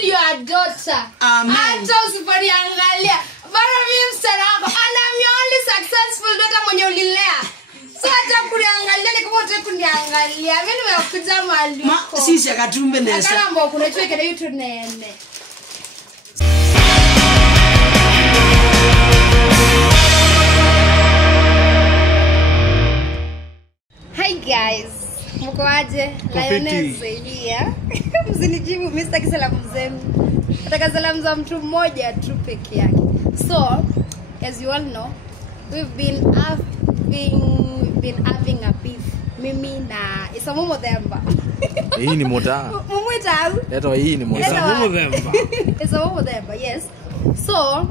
heal your daughter. Amen. Hata usiponiangalia. Bana mimi msichana wako. And I'm your only successful daughter mwenye ulilea. So hata kuniangalia ni kama unataka kuniangalia. Mimi nimekuja mahali huko. Sisi akatumbe nesa. Akana mbo kuna chwe kile YouTube nene. Hi guys. Mko aje? Lioness here. Msinijibu mimi sitaki salamu zenu. Nataka salamu za mtu mmoja tu peke yake. So, as you all know, we've been having a beef. Mimi na isa Momo Themba. Hii ni moda. Momo tau. Eto hii ni moda. Momo Themba. Isa Momo Themba, yes. So,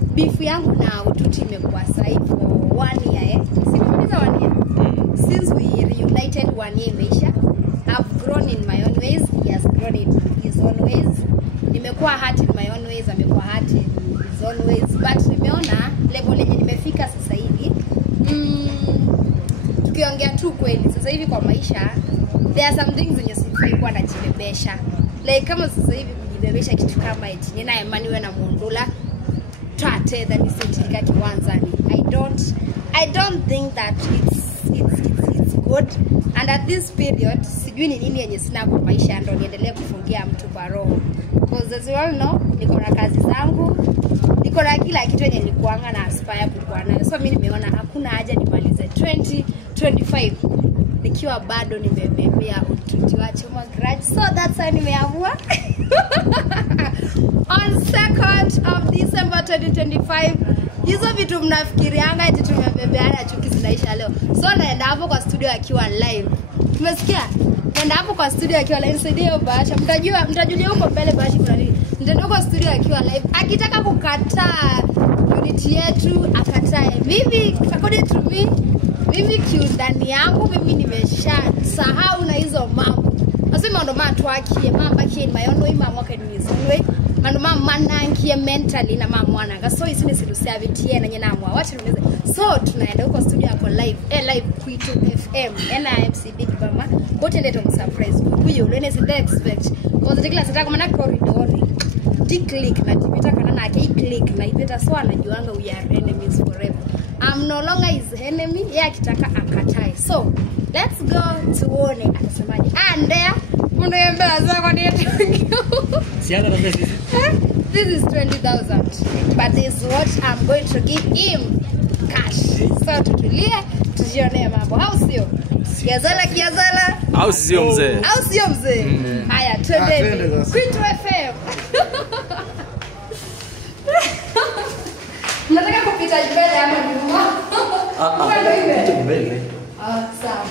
beef yangu na Ututi imekuwa sahi for 1 year, eh? Simemaliza 1 year. Since we reunited 1 year imeisha. I've grown in my own ways, he has grown in his own ways. Nimekuwa hurt in my own ways, amekuwa hurt in his own ways. But nimeona level yenye nimefika sasa hivi. Tukiongea tu kweli, sasa hivi kwa maisha, there are some things zenye sifai kuwa najibebesha. Like kama sasa hivi kujibebesha kitu kama eti nina imani wewe na Mundula tate that is itika kiwanzani. I don't think that it's good. And at this period sijui ni nini yenye sina kwa maisha ndo niendelee kufungia mtu kwa roho. Because as you all know, niko na kazi zangu, niko na kila kitu yenye nilikuanga na aspire kuwa nayo. So mimi nimeona hakuna haja nimalize 2025 nikiwa bado nimebebea Ututi wa Choma grudge. So that's why nimeamua on 2nd of December 2025 hizo vitu mnafikirianga eti tumebebeana chuki zinaisha leo. So naenda hapo kwa studio akiwa live. Umesikia? Naenda hapo kwa studio akiwa live. Saidia Bahasha. Mtajulia huko mbele Bahasha kuna nini. Nitaenda kwa studio akiwa live. Akitaka kukataa unity yetu akatae. Mimi according to me, mimi kiundani yangu mimi nimeshasahau na hizo mambo. Nasema ndo maana tuakie mamba kie in my own way, mama wake ni his own way. Ndo mama manankie mentally na mama mwana. So isini sirusia vitie na nyena mwa. Wacha nimeze. So tunaenda huko studio yako live. Live Kwitu FM. NIMC Big Mama. Wote ndio surprise. Huyo lene sita expect. Kwa sababu kila sita kama na corridor. Click na tipita kana na click na ipeta so anajuanga we are enemies forever. I'm no longer his enemy. Yeye akitaka akatae. So let's go tuone atasemaje. And there mundo yembea zako ni yetu. Siada na pesa. This is 20,000. But this is what I'm going to give him cash. So tutulie tujione mambo. Au sio? Kiazala. Au sio mzee? Au sio mzee? Haya twende. Kwitu FM. Nataka kupita mbele ama nyuma. Kupita mbele. Sawa.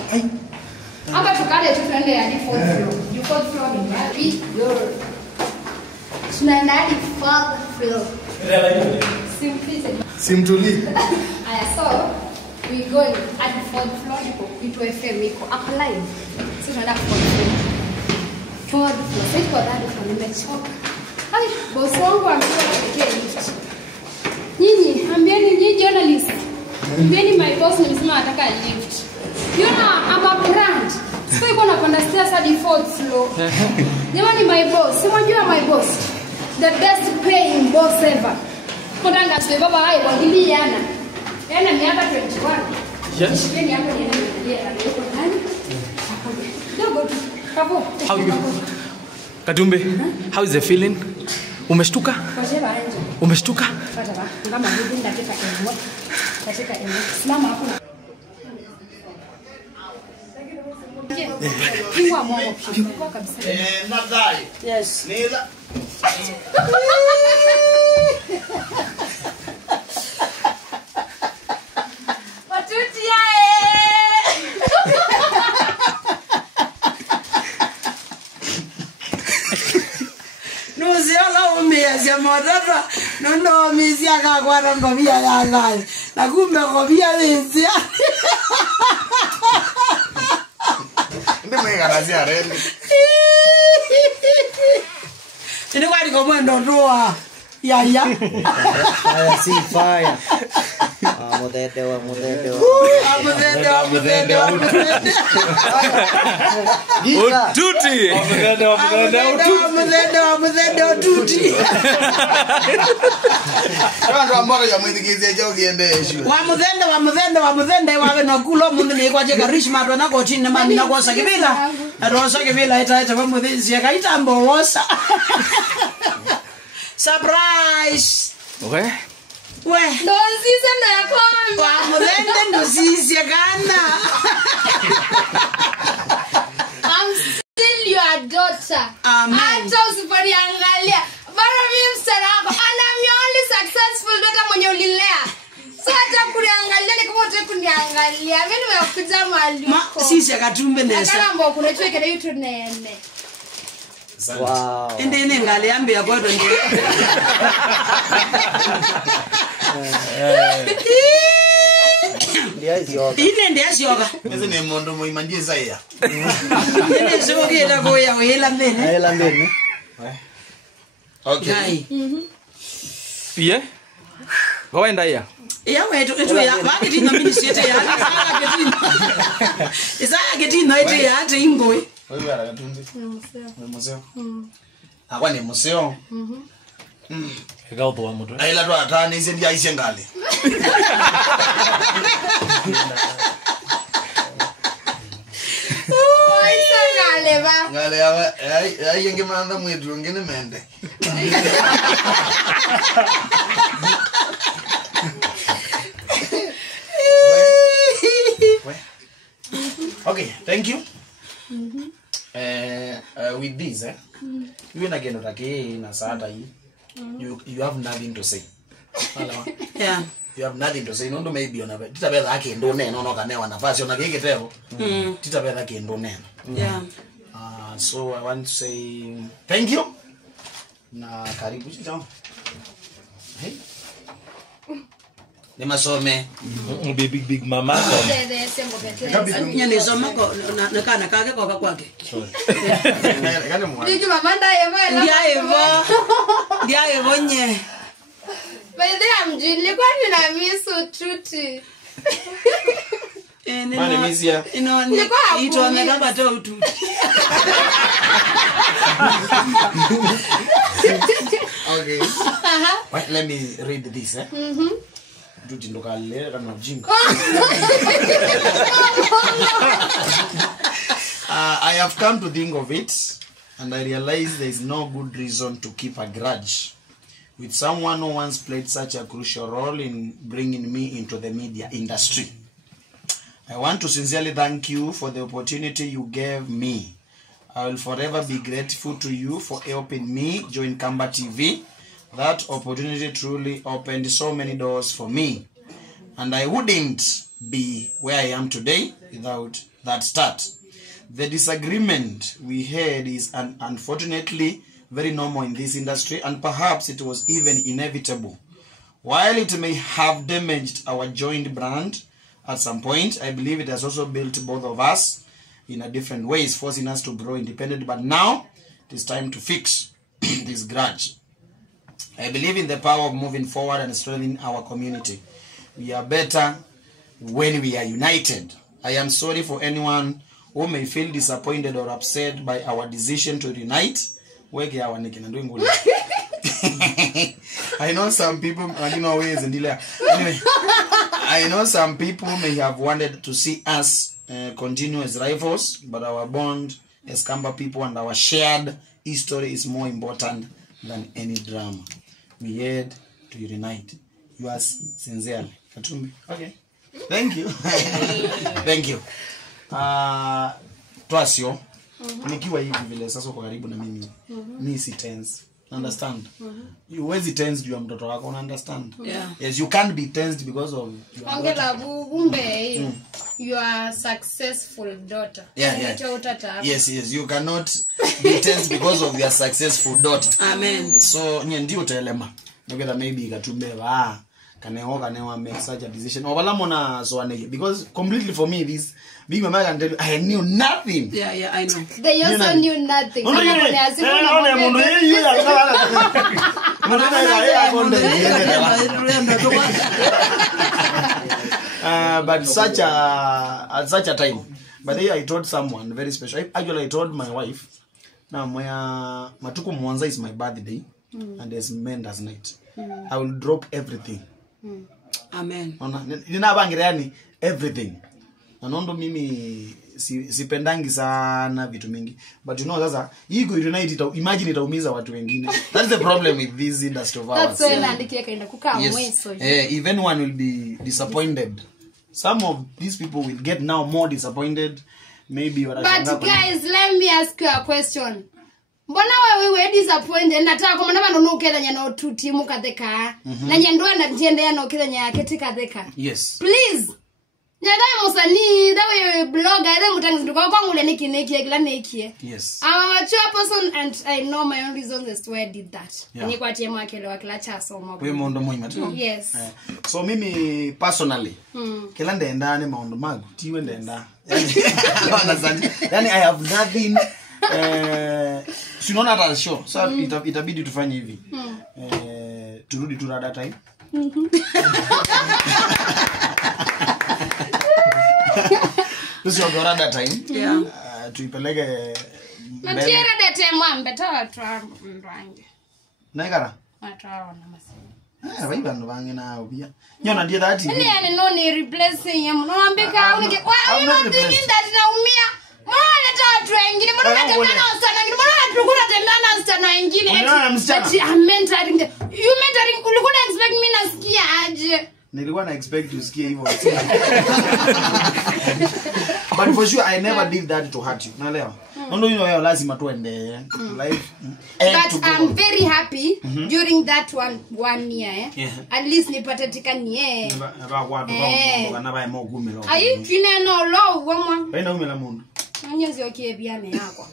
Hapa tukale tu tuende hadi 4th floor. You 4th floor ni wapi? Tunaenda hadi 4th floor. Simtuli. Aya, so we going at the 4th floor iko Kwitu FM iko up live. So tunaenda 4th floor. 4th floor. Sasa kwa dada kwa nimechoka. Hai, boss wangu amekuwa pekee lift. Nyinyi, ambieni nyinyi journalist. Ambieni my boss nilisema nataka lift. You know, I'm a brand. So you gonna understand hadi 4th floor. Jamani my boss, simwajua my boss. The best paying boss ever. Kodanga sio baba hai wangili yana. Yana miaka 21. Yes. Yeye hapo ni ndio yuko ndani. Dogo. Kapo. How you? Katumbe, how is the feeling? Umeshtuka? Umeshtuka? Kama hivi dakika 1. Katika simama hapo. Pingwa mwangu kwa kabisa. Nadhari. Yes. Nila. Watuti yae. Nuziala umia modata nondo misia kakwana ngomia ya ngai. Na kumbe ngomia lezia. Ndime kanazia rende. Ini kwani komwendo ndoa. Ya. Fire, see fire. Amudede wa mudede wa. Tuti. Tuti. Kwanza ambao ya mwithikizie je ukiende shule. Wa mudhende wawe na kulo mundu ni kwa jega rishma ndo nako chini na mami nako sakibila. Ado sakibila ita wa mudhizi ya kaita mbowosa. Surprise. Okay. We. Ndo sisi ndo ya kwanza. Wa mudhende ndo sisi ya kana. I'm still your daughter. Amen. Hata usiponiangalia. Bado mimi msichana wako. And I'm your only successful daughter mwenye ulilea. So hata kuniangalia ni kama utaki kuniangalia. Mimi nimekuja mahali huko. Sisi ya katumbe nesa. Akana mbo kuna chwe kile YouTube nene. Wow. Ende ngale ambi ya godo ndi. Ile ndi asioga. Ese ni mondo muimandie saya. Ile sio kienda goya wela mbele. Ayela mbele. Okay. Gai. Yeah. Go enda ya. Ya wetu etu ya wakati na mimi siete ya. Isaya getina ite ya ate ingoi. Wewe ara katunzi. Museo. Akwa ni museo. Ekauto wa mtu. Aila ndo atani ise ndia ise ngale. Ngale ba. Ngale yawa ai yenge manda mwetu ngene mende. Okay, thank you. With this, you and again na sada hii. You have nothing to say. Yeah. You have nothing to say. Nondo maybe ona tita bela yake ndo neno no kanewa nafasi ona kike tebo. Tita bela yake ndo neno. Yeah. So I want to say thank you. Na karibu chao. Hey. Nimasome. Big mama. Dede sembo bete. Nyane soma ko na kana kake kwa kwake. Gani mwa. Diju mama ndaye bala. Ndia evo nye. Baidhi amjini kwa nina misu tuti. Mani misia. Ino ni ito amekaba to utu. Okay. Wait, let me read this. Tuti ndo kale kama jinga. I have come to think of it, and I realize there is no good reason to keep a grudge with someone who once played such a crucial role in bringing me into the media industry. I want to sincerely thank you for the opportunity you gave me. I will forever be grateful to you for helping me join Kamba TV. That opportunity truly opened so many doors for me, and I wouldn't be where I am today without that start. The disagreement we had is unfortunately very normal in this industry, and perhaps it was even inevitable. While it may have damaged our joint brand at some point, I believe it has also built both of us in a different ways, forcing us to grow independent. But now it is time to fix this grudge. I believe in the power of moving forward and strengthening our community. We are better when we are united. I am sorry for anyone who may feel disappointed or upset by our decision to unite. I know some people, anyway, I know some people may have wanted to see us continue as rivals, but our bond as Kamba people and our shared history is more important than any drama. We had to unite. Yours sincerely, Katumbi. Okay. Thank you. Thank you. Twasio. Nikiwa hivi vile sasa kwa karibu na mimi. Mimi si tense. Understand? You always tense juu ya mtoto wako, understand? Yeah. Yes, you can't be tensed because of Ongela bumbe. You are successful daughter. Yeah. Yes, you cannot be tense because of your successful daughter. Amen. So, ndio utaelema. Noketa maybe Katumbe kanewa make such a decision. Obalamona so anege because completely for me this big mama can tell you I knew nothing. Yeah, I know. They also knew nothing. But at such a time, but then I told someone very special. Actually, I told my wife, now Matuku Mwanza is my birthday, and there's Men's night. I will drop everything. Amen. Ninabangireani everything. Nanondo mimi sipendangi sana vitu mingi, but you know sasa ego unite imagine itaumiza watu wengine. That's the problem with this industry of ours. That's why naandikia kaenda kukaa mweso. If anyone will be disappointed, some of these people will get now more disappointed. Maybe But guys, let me ask you a question. Mbona wewe disappointed? Nataka kumana bano ukela nya no tutimu katheka. Na nyandwa na njende ya no kila nya ketika theka. Yes. Please. Nyada musani that way blogger then mutangi ndiko kwa ngule niki kila neki. Yes. I'm a mature person and I know my own reasons as to why I did that. Yeah. Ni kwa tiemu akele wakila cha so mo. Wewe mondo moima tu. Yes. So mimi personally kila ndenda ni maondo magu tiwe ndenda. Yani I have nothing sinaona hata show. So itabidi tufanye hivi. Turudi tu rada time. Tusiogora that time. Yeah. Tuipeleke Matiera de temambe tawa rangi. Naigara. Atawa na masini. Waiba ndo bangi na obia. Nyona ndiye that. Ni yani no ni replacing him. No ambika unike. Why you not thinking that naumia? Mbona watu wengine? Mbona watemana sana? Mbona tukuna temana sana wengine? But I'm mentoring. You mentoring ulikuwa expect mimi nasikia aje? Nilikuwa na expect usikie hivyo. But for sure I never did that to hurt you. Unaelewa? Ndio you know lazima tuende life. But I'm very happy during that one year. At least nipate tikanie. Ba kwa kana ba mo gumelo. Ayi twine no lo wamwa. Wenda umela mundu. Nanyezi okie bia me yakwa.